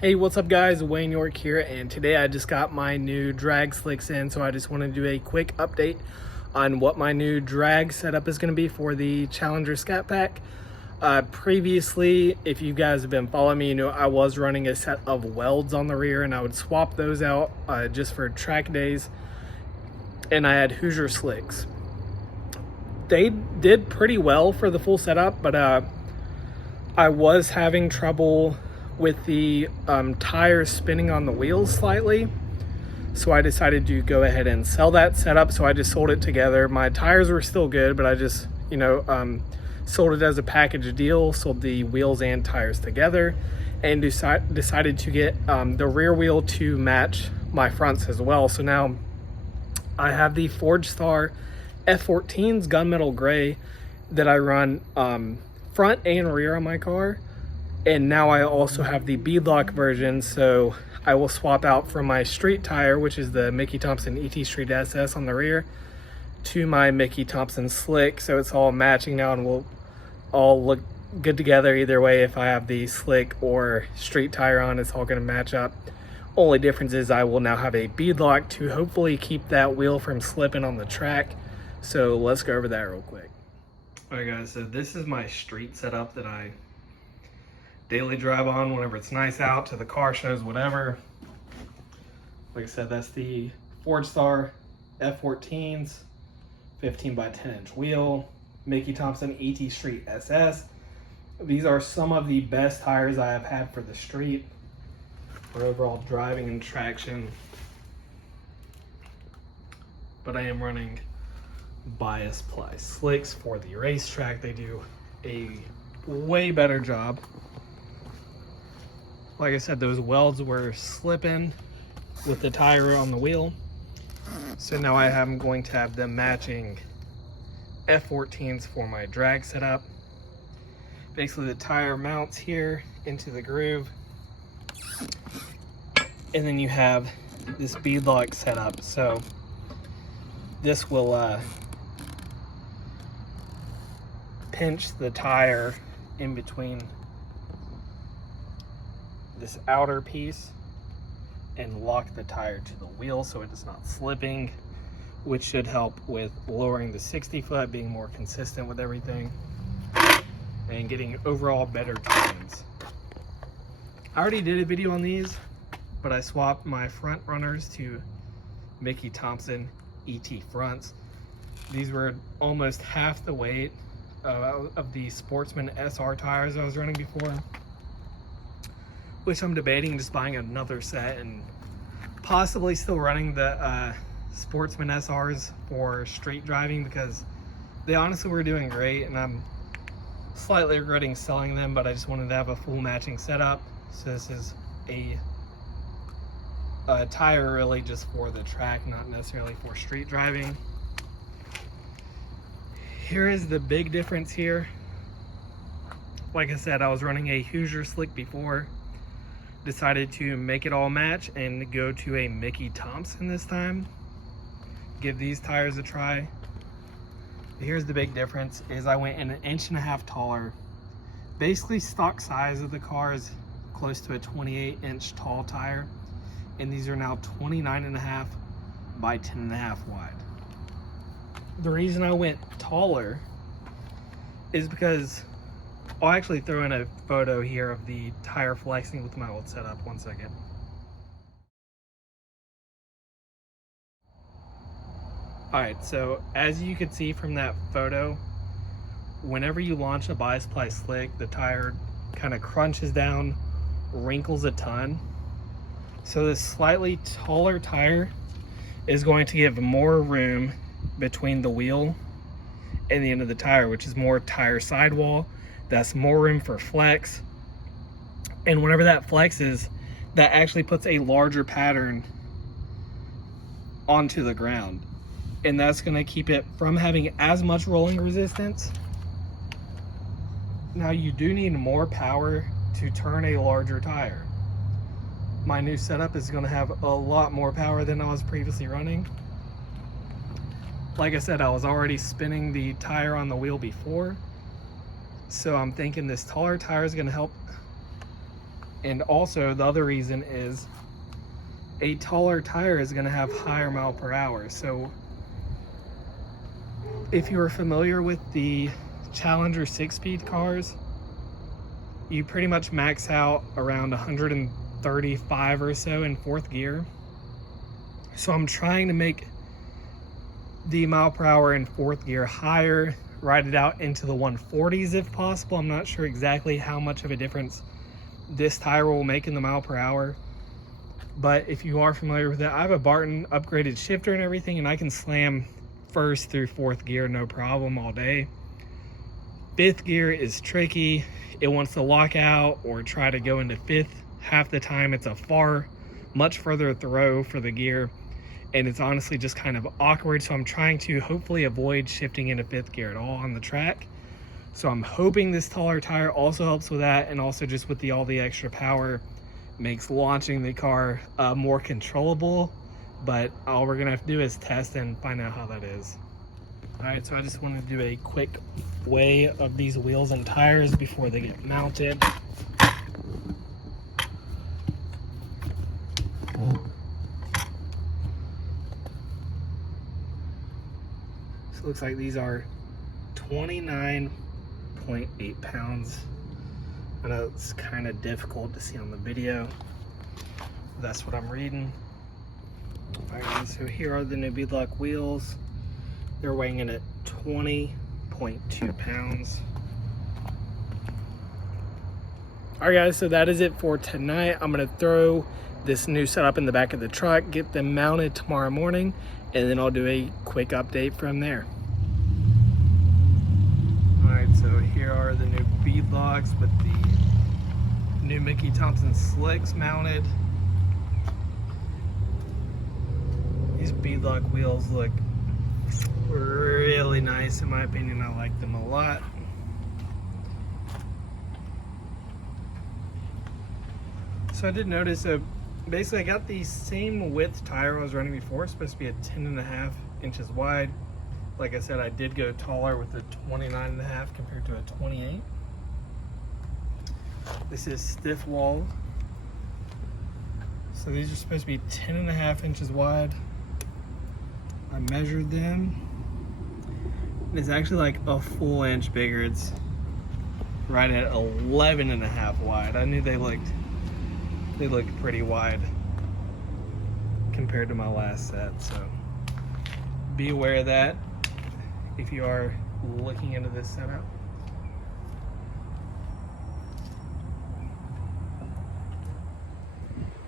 Hey, what's up guys? Wayne York here, and today I just got my new drag slicks in, so I just want to do a quick update on what my new drag setup is going to be for the Challenger Scat Pack. Previously, if you guys have been following me, you know I was running a set of welds on the rear, and I would swap those out just for track days, and I had Hoosier slicks. They did pretty well for the full setup, but I was having trouble with the tires spinning on the wheels slightly, so I decided to go ahead and sell that setup. So I just sold it together. My tires were still good, but I just sold it as a package deal, sold the wheels and tires together, and decided to get the rear wheel to match my fronts as well. So now I have the forgestar F14s gunmetal gray that I run front and rear on my car. And now I also have the beadlock version, so I will swap out from my street tire, which is the Mickey Thompson ET Street SS on the rear, to my Mickey Thompson slick. So it's all matching now and will all look good together either way. If I have the slick or street tire on, it's all going to match up. Only difference is I will now have a beadlock to hopefully keep that wheel from slipping on the track. So let's go over that real quick. All right guys, so this is my street setup that I daily drive on whenever it's nice out, to the car shows, whatever. Like I said, that's the forgestar F14s, 15 by 10 inch wheel, Mickey Thompson ET Street SS. These are some of the best tires I have had for the street, for overall driving and traction. But I am running bias ply slicks for the racetrack. They do a way better job. Like I said, those welds were slipping with the tire on the wheel. So now I'm going to have them matching F14s for my drag setup. Basically the tire mounts here into the groove. And then you have this beadlock setup. So this will pinch the tire in between this outer piece and lock the tire to the wheel so it is not slipping, which should help with lowering the 60 foot, being more consistent with everything, and getting overall better times. I already did a video on these, but I swapped my front runners to Mickey Thompson ET fronts. These were almost half the weight of the Sportsman SR tires I was running before, which I'm debating just buying another set and possibly still running the Sportsman SRs for street driving, because they honestly were doing great, and I'm slightly regretting selling them, but I just wanted to have a full matching setup. So this is a tire really just for the track, not necessarily for street driving. Here is the big difference here. Like I said, I was running a Hoosier slick before. Decided to make it all match and go to a Mickey Thompson this time. Give these tires a try. Here's the big difference is I went an 1.5 inches taller. Basically stock size of the car is close to a 28-inch tall tire, and these are now 29.5 by 10.5 wide. The reason I went taller is because I'll actually throw in a photo here of the tire flexing with my old setup. One second. Alright, so as you can see from that photo, whenever you launch a bias ply slick, the tire kind of crunches down, wrinkles a ton. So this slightly taller tire is going to give more room between the wheel and the end of the tire, which is more tire sidewall. That's more room for flex, and whenever that flexes, that actually puts a larger pattern onto the ground, and that's going to keep it from having as much rolling resistance. Now you do need more power to turn a larger tire. My new setup is going to have a lot more power than I was previously running. Like I said, I was already spinning the tire on the wheel before, So I'm thinking this taller tire is going to help And also the other reason is a taller tire is going to have higher mile per hour. So if you're familiar with the Challenger 6-speed cars, you pretty much max out around 135 or so in fourth gear. So I'm trying to make the mile per hour in fourth gear higher, ride it out into the 140s if possible. I'm not sure exactly how much of a difference this tire will make in the mile per hour, but if you are familiar with it, I have a Barton upgraded shifter and everything, and I can slam first through fourth gear no problem all day. Fifth gear is tricky. It wants to lock out or try to go into fifth. Half the time it's a much further throw for the gear, and it's honestly just kind of awkward. So I'm trying to hopefully avoid shifting into fifth gear at all on the track. So I'm hoping this taller tire also helps with that, and also just with all the extra power makes launching the car more controllable. But all we're gonna have to do is test and find out how that is. All right, so I just want to do a quick weigh of these wheels and tires before they get mounted. So it looks like these are 29.8 pounds. I know it's kind of difficult to see on the video. That's what I'm reading. All right, so here are the new beadlock wheels. They're weighing in at 20.2 pounds. All right, guys, so that is it for tonight. I'm gonna throw this new setup in the back of the truck, get them mounted tomorrow morning, and then I'll do a quick update from there. All right, so here are the new beadlocks with the new Mickey Thompson slicks mounted. These beadlock wheels look really nice in my opinion. I like them a lot. So I did notice basically I got the same width tire I was running before. It's supposed to be a 10.5 inches wide. Like I said, I did go taller with a 29.5 compared to a 28. This is stiff wall. So these are supposed to be 10.5 inches wide. I measured them. And it's actually like a full inch bigger. It's right at 11.5 wide. I knew they looked pretty wide compared to my last set. So be aware of that if you are looking into this setup.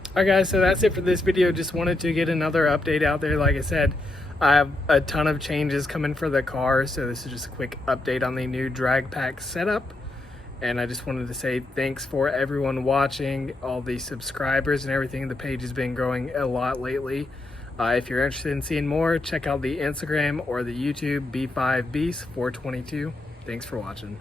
Alright guys, so that's it for this video. Just wanted to get another update out there. Like I said, I have a ton of changes coming for the car, so this is just a quick update on the new drag pack setup. And I just wanted to say thanks for everyone watching, all the subscribers and everything. The page has been growing a lot lately. If you're interested in seeing more, check out the Instagram or the YouTube B5Beast422. Thanks for watching.